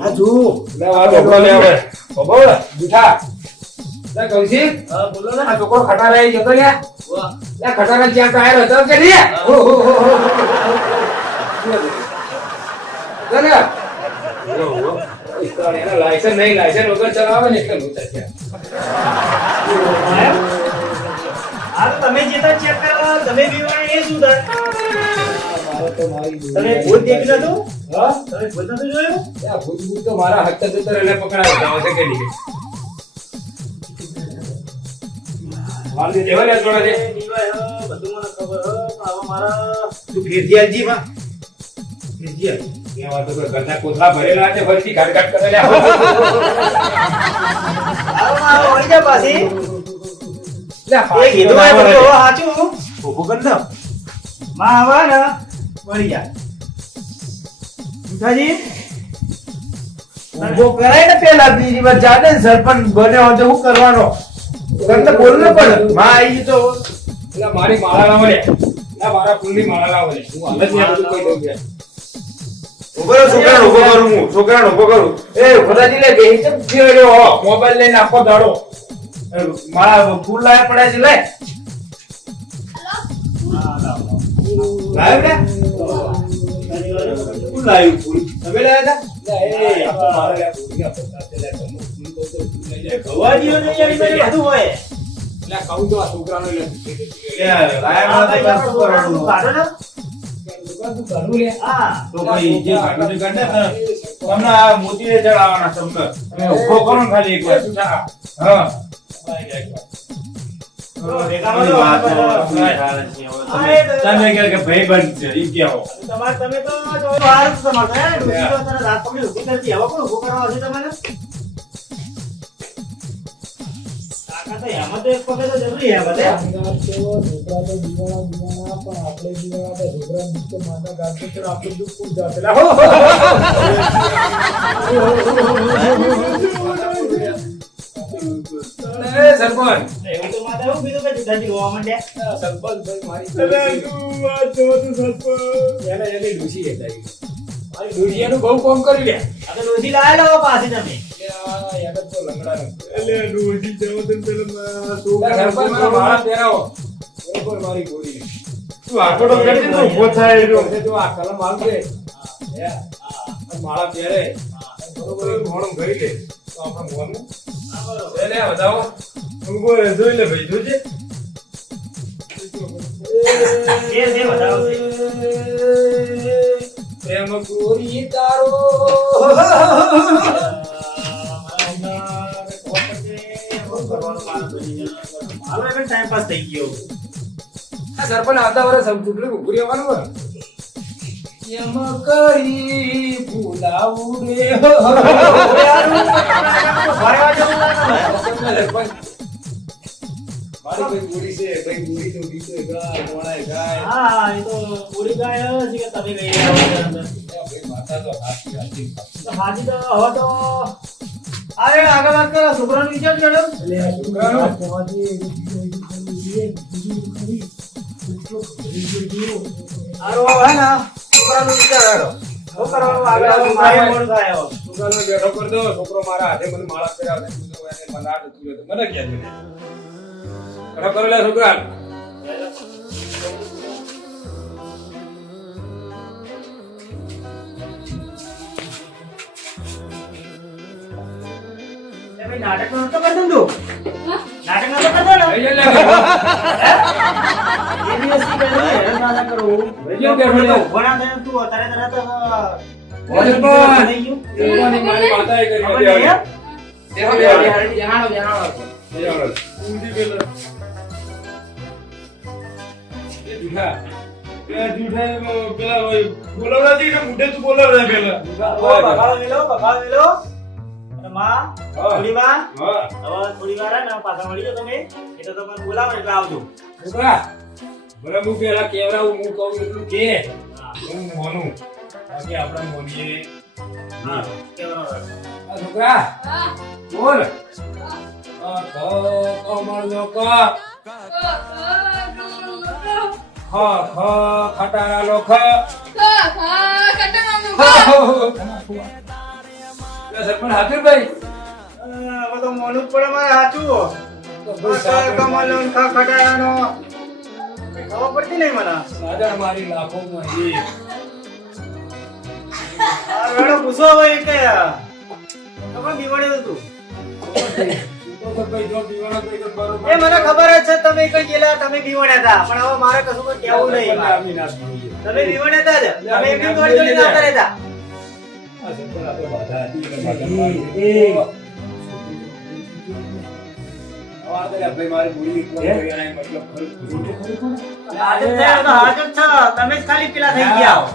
આ જો લે આ ઢોકળો લે હવે. બાબો જૂઠા લે કૌશિક હા બોલો ને. આ છોકરો ખટારા આવી જતો લ્યા લે ખટારા જ્યાં ટાયર હતો કે લે ઓ હો હો હો લે લાયસન્સ નહીં લાયસન્સ વગર ચલાવે ને એટલે લોચા છે આ તો તમે જેતા ચેક કરો તમે બીવાય એ મારી તમે ભૂત દેખ્યું નતું હા? તમે ભૂત નતું જોયું? આ ભૂત ભૂત તો મારા હાથ તો તરે એને પકડાવે જાવ છે કે નહીં? માર દેવા લે થોડા દે એ બીવાય, હા, બધું મને ખબર હા, પણ હવે મારા તું ફેરથી માં. ફેરથી આલ. એમાં તો કોઈ કોથળા ભરેલા છે ઘાટ ઘાટ આવો માં આવો, વળી જા પાછી. એ કીધું હોય બધું સાચું. ઊભું કરમાં આવો ને, વળી જા. ઉઠાજી, ઊભો કરાય ને પેલા બીજી વાર જાને સરપંચ બન્યો હોય તો શું કરવાનો? તમને બોલવું પડે. માં આવી તો એટલે મારી માળા લાવો લે એટલે મારા ફૂલની માળા લાવો લે હું હાલ જ ત્યાં બધું કહી દઉં ઊભો ઊભો કરું હું. છોકરાને ઊભો કરું. એ ભલાજી લે બેહી ચમ હો મોબાઈલ લઈને આખો દાડો. મારા ફૂલ લાયા પડે છે લે. લાવ્યો ને ફૂલ. લાવ્યું ફૂલ તમે લાવ્યા હતા ને યાર, બધું બધું હોય. એટલે કહું તો આ છોકરાનો લે લે, લાયા આ મને તો ભાઈ શું આપણું કરવાનું? કાઢો ને. તું ઘરનું લે હા. તો ભાઈ જે કાઢો તે કાઢ ને તમને આ મોતીને ચડાવવાના તમને તમે ઊભો કરો ને ખાલી એક વાર હા. તમે કે ભાઈ બંધ છે ઈ તમે? કાકા તો સરપંચ મારે એવું કીધું કે જુદાજી સરપંચ ભાઈ એને ડૂસી કહેતા એ. મારી ડૂસી બહુ કામ કરી લે આ તો ડોશી લાયેલા હો તમે. કે આ એને તો લંગડાનું. એટલે ડોશી જાવ પેલા સરપંચ માળા કરી આ માળા પહેરે બરોબર ગઈ લે ટાઈમ પાસ થઈ ગયો આ સરપંચ આવતા વર્ષ ચૂંટણી ઉભું આવવાનું કરી ભૂલાવું રે મારી ભાઈ છે ભાઈ ગાય ગાય. હા એ તો પૂરી ગાય છે કે તમે ભાઈ માતા તો હાથી હાથી તો હાજી તો હવે તો અરે આગળ વાત કરો છોકરાનો વિચાર મેડમ એટલે છોકરાનો? આરો હે ને છોકરાનો વિચાર હારો. છોકરો મારા હાથે મને માળા તું મને ક્યાં છોકરા. નાટક નતો કરતો નાટક નતો કરતો ને લઈ જા લે એ દિવસથી પહેલા ભલે. ઊભા તું તરત. હે? ઓય બોલાવડા પેલા. માં, થોડી વાર, હા. હવે થોડી વાર પાછા મળી જાઓ તમે. એટલે તમને બોલાવો એટલે આવજો. છોકરા બરાબર પેલા કેવરા હું કહું એટલું કે હા, હું મોનું. બાકી આપણા મોનીએ હા, છોકરા બોલ. કમળનો ક ખ ખ ખટારાનો ખ સરપંચ હવે તો મોનું પણ પડે મારે સાચું તો ભાઈ અસલ ખબર પડતી નહીં મને. દાદા મારી લાખોમાં એક. આ વેડો પૂછો ભાઈ કે તમે બીવડ્યું હતું? તો તો ભાઈ જો પીવાનો ભાઈ તો બરોબર. એ મને ખબર જ છે તમે કઈ ગયેલા તમે બીવડ્યા હતા. પણ હવે મારે કશું કઈ કહેવું નહીં. તમે બીવડ્યા હતા જ. તમે એમની દોડી દોડી હતી. ભાઈ મારી અને મતલબ તમે જ ખાલી પેલા થઈ ગયા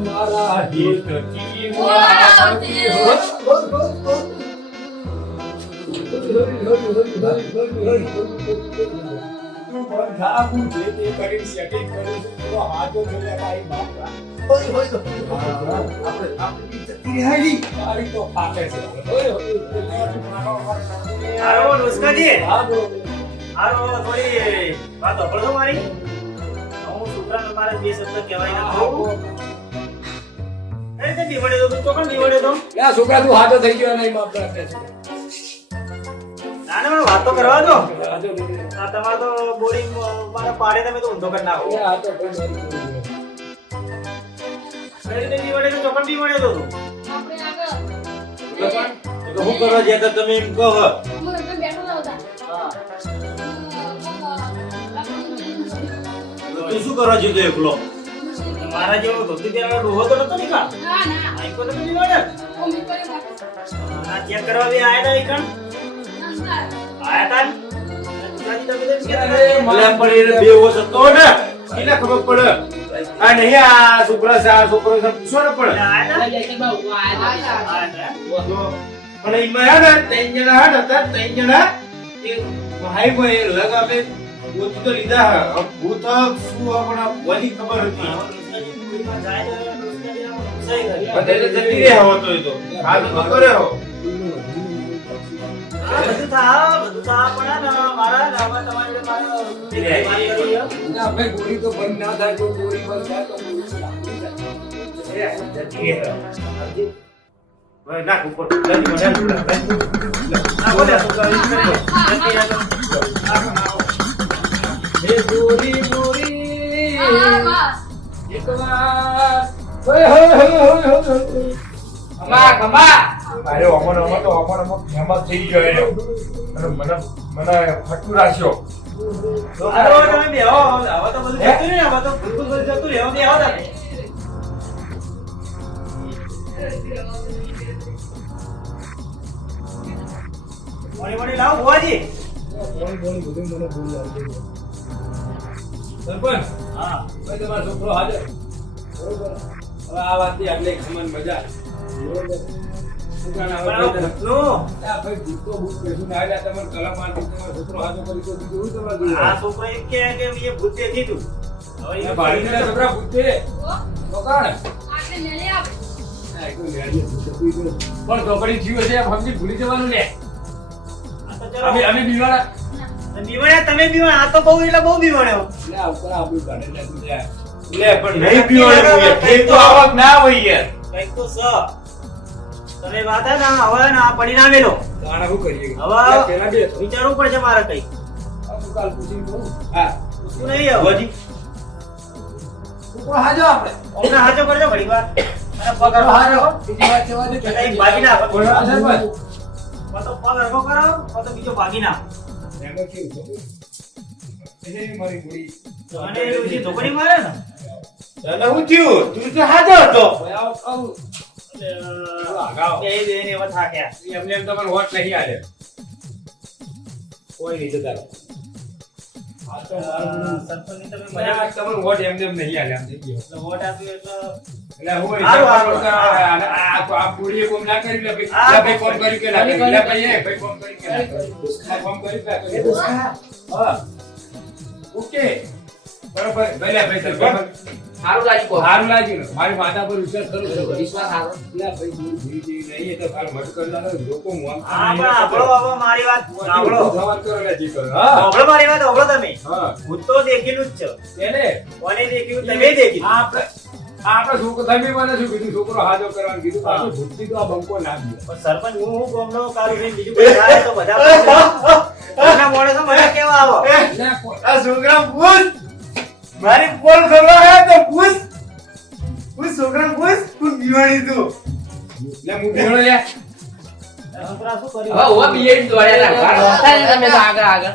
મારા વાળ મારા હેઠથી ઠાકુર જે તે કરીને છે, તો હાથો જોડ્યા કાંઈ બાપરા. આપણે આપણી જતી તારી તો ફાટે છે. હા, હું તો તું તો છોકરા તું હાથો થઈ ગયો નહીં બાપ. ના ના મને વાત તો કરવા દો. આ તમારે તો બોરિંગ મારા પાડે તમે તો ઊંધો કરી નાખો. કઈ રીતે બીવડે તો ચોકન બીવડે તો તું. આપણે આગળ. તો શું કરવા જતા તમે એમ કહો તો તું શું કરવા જતો એકલો? મારા જેવો ધોતી પહેરેલો ડોહો તો નતો નીકળ ના ના. આઈકો તો નીકળ આ ચેક કરવા બી આયા તા તા તો હતા. પણ એમ? હે ને ત્રણ જણા હે હતા ત્રણ જણા એ ભાઈ ભાઈ લગાવે ભૂત તો લીધા ભૂત શું હે પણ આ ખબર હતી. બધાને જતી રહે હવે તો એ તો આ તો કરે હો હા, બધું થા, બધું થા, પણ ને મારા ને આમાં તમારી જોડે મારે એક વાત કરવી છે. ના, ભાઈ ગોળી તો બંધ ના થાય તો ગોળી બંધ થાય તો ગોળી લાગી જાય. એ જતી રહે હવે નાખ ઉપર જલ્દી મને ના, બોલે, શું કહ્યું? નક્કી હતો. નાખો, નાખો. હે ગોરી ગોરી હા બસ એકવાર હોય હોય હોય હોય કમા કમા અરે અમર અમર તો અમર અમર ફેમસ થઈ ગયો એનો. અને મને મને ફટું રાખ્યો સરપંચ, હા. તમારો છોકરો હાજર. બરોબર. હવે આ વાતની થી એક મજા. પણ ચોપડી જીવ છે સમજી ભૂલી જવાનું ને. આ તો ચલો. અમે બીવાડા બીવડ્યા, તમે બીવડ્યા. આ તો બહુ એટલે બહુ બીવાડ્યો લે પણ નહીં પીવાનું તો આવક ના હોય યાર. કંઈક તો સ. તમે વાત હે ને, હવે ને આ પડી ના મેલો. કરીએ હવે પેલા બે વિચારવું પડશે મારે કઈ કાલ કહું. હા નહીં હવે. હાજો આપણે હાજો કરજો વાર. અને હરખો કરો. બીજી વાત સરપંચ. તો કરો, બીજો બાકી નાખો. એમાં કેવું? મારી ગોળી. અને એ ધોકડી મારે ને. તને થયું તું તો હાજર હતો એમને એમ વોટ નહીં આલે. કોઈ વોટ એમને એમ નહીં આલે આમ વોટ આપ્યો એટલે એટલે હું આ કોમ ના કરી લે ભાઈ. ફોન કરી કે ના લે ભાઈ એ ભાઈ કોમ કર્યું કે ના કર્યું? આ કે હા. ઓકે. બરોબર. ભલે ભાઈ સરપંચ. સારું લાગ્યું કહો. સારું લાગ્યું. મારી માતા પર વિશ્વાસ કરું છું. વિશ્વાસ સારો. એટલે ભાઈ દૂર ભૂલી જઈ નહીં એ તો કાલ મત કરનારો લોકો મોં હા પણ આપણો બાબા મારી વાત. સાંભળો સવાલ કરો ને જી કરો. હા. સાંભળો મારી વાત સાંભળો તમે. હા. હું તો દેખેલું જ છે. એને? કોને દેખ્યું? તમે દેખ્યું. આપણે આપણે છોકરો તમે મને શું કીધું? છોકરો હાજો કરવાનું કીધું. પાછું ભૂતથી તો આ બંકો ના દે પણ સરપંચ હું હું ગામનો કારું બીજું કોઈ થાય તો બધા ઘરના માણસો મને કેવા આવો? છોકરા મારી કોલ કરવા આવ્યા તો પૂછ પૂછ છોકરા પૂછ તું દિવાળી તું લે હું ભેળો લે હવે ઓવા બીએડ દોડે રાખવા. તમે તો આગળ આગળ.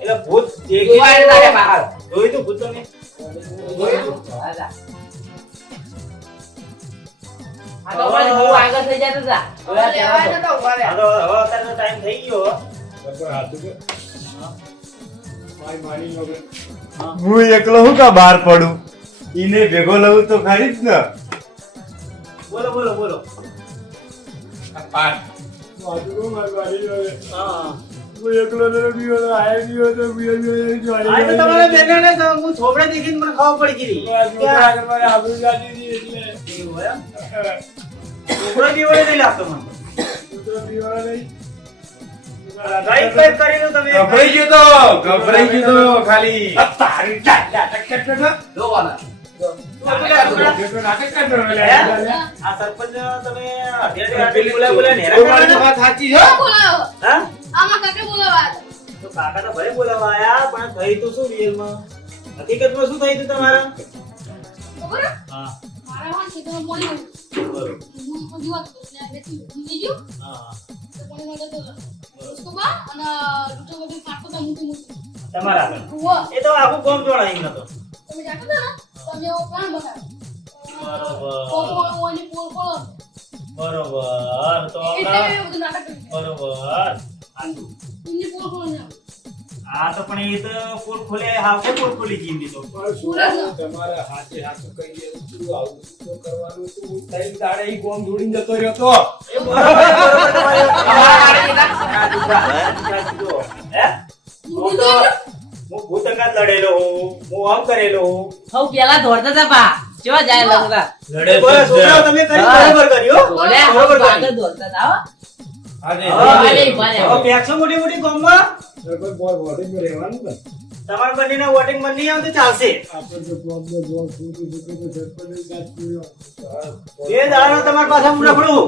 એટલે ભૂત જે ને તારે બહાર. જોઈ તું ભૂત તમે આજા. આ તો પણ બહુ આગળ થઈ જતો હતા. હવે લેવાય નતા ઊભા. તો હવે અત્યારનો ટાઈમ થઈ ગયો બરાબર હાથ કે મારી માની વગર હું એકલો હું કા બહાર પડું? ઈને ભેગો લઉં તો ખરી જ ને. બોલો બોલો બોલો. આ પાઠ વાતું કહું મારી હા. એકલો ને બીયો તો આય બીયો તો બીયો બીયો જોડી આ તો તમારા બેનને તો હું થોબડે દેખીને મને ખબર પડી ગઈ. આગળ મારી આબરૂ જાતી હતી એટલે. એવું એમ? છોકરો બીવડે નહીં લાગતો મને. નહીં. ગભરાઈ ગયો તો ગભરાઈ ગયો તો ખાલી આ તારી નાટક કરતો હતો? જોવાના. છોકરો નાટક કરતો હતો, હે? એટલે. આ સરપંચ તમે અઢિયાર આઠે બોલાય બોલાય ને હેરાન તમારી કરવાના? વાત સાચી છે કોણ બોલાયો? હા? આમાં કાકે બોલાવા હતા. તો કાકા તો ભલે બોલાવા આયા પણ થઈ શું હકીકતમાં શું થયું તમારા તમારા. એ તો આખું કોમ એમ નતો તમે જાણો ને? તમે એવો પ્લાન બનાવ્યો. બરોબર. પોલ. બરોબર તો. બરોબર સાચું. એમની પોલ ખોલો ને. આ તો પણ એ તો પોલ ખોલે હાફે પોલ ખોલી જીંદી તો. તમારે હાથે હાથ કહી દે, તું આવું તો કરવાનું તું હું દાડે તારે ઈ ગોમ જોડીને જતો રહ્યો તો. હે? હે? હું તો હું ભૂતંગાત લડેલો હું હું આમ કરેલો હું. સૌ પેલા દોડતા હતા બા. કેવા જાય લગતા. લડે બોલો, તમે કર્યું? બરાબર કર્યો. બરાબર દોડતા હતા, મોટી મોટી તમારા બંનેના વોટિંગ બંધ નહીં આવે તો ચાલશે. એ દાડાનો તમારા પાસે હું રખડું?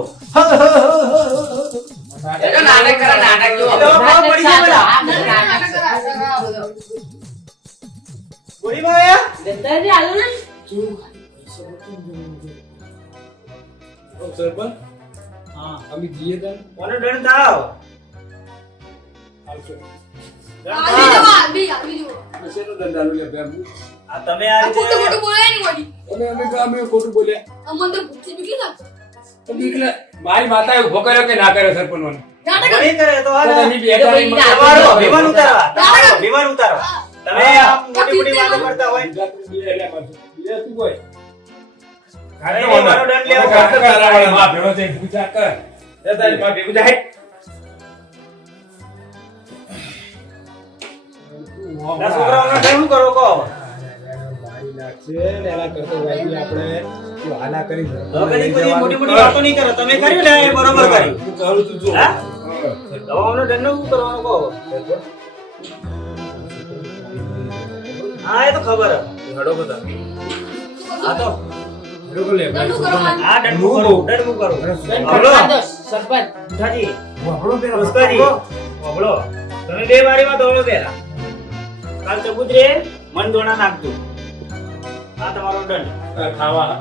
નાટક કરે, નાટક જો. ભાવ પડી જાય નાટક કરે. દત્તાજી આલો ને. સરપંચ. અમે જઈએ તને કોનો દંડ થાવ? આવશો આવી થાવ. આવી, આવી જવા. શેનો દંડ લે બેબુ આ તમે આ આ ખોટું ખોટું બોલાય નહીં વળી. અને અમે કામે ખોટું બોલ્યા આ તો ભૂતથી બીક નહીં તો એટલે મારી માતાએ ઊભો કર્યો કે ના કર્યો સરપંચ મને ઘણી કરે તો તો તમે બેઠા રહીને મને ઉતારવા. દાડા. ઉતારવા. તમે આમ મોટી મોટી વાતો કરતા હોય. બે એટલે પાછું. બીજા તું કોઈ અરે, મારો દંડ લેવો. કાકા તારા ભેળો થઈને પૂછા કર. તારી માં ભેગું જાય આ શું કરો કહો ભાઈ લાગશે ને એના કરતા વાયદી આપણે તું હાલા કરી દે. હવે કદી કોઈ મોટી મોટી વાતો નહીં કરો તમે કર્યું ને એ બરોબર કર્યું તું કરું તું જો હા? એ તો ખબર હડો બધા તો. આ કરું સરપંચ. ઉઠાજી. હડો પેલા પુષ્પાજી હવળો. તમે બે બારીમાં દોડો પેલા કાલ ચબુતરે મન દોણા નાખજો. આ તમારો દંડ. ખાવા.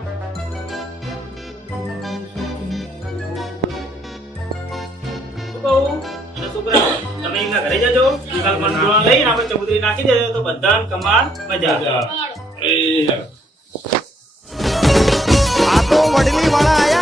તમે એમના ઘરે જજો. કાલ મન દોણા લઈને આપણે ચબુતરી નાખી દેજો તો બધા કમાલ મજા આવે. આ તો વડલી વાળા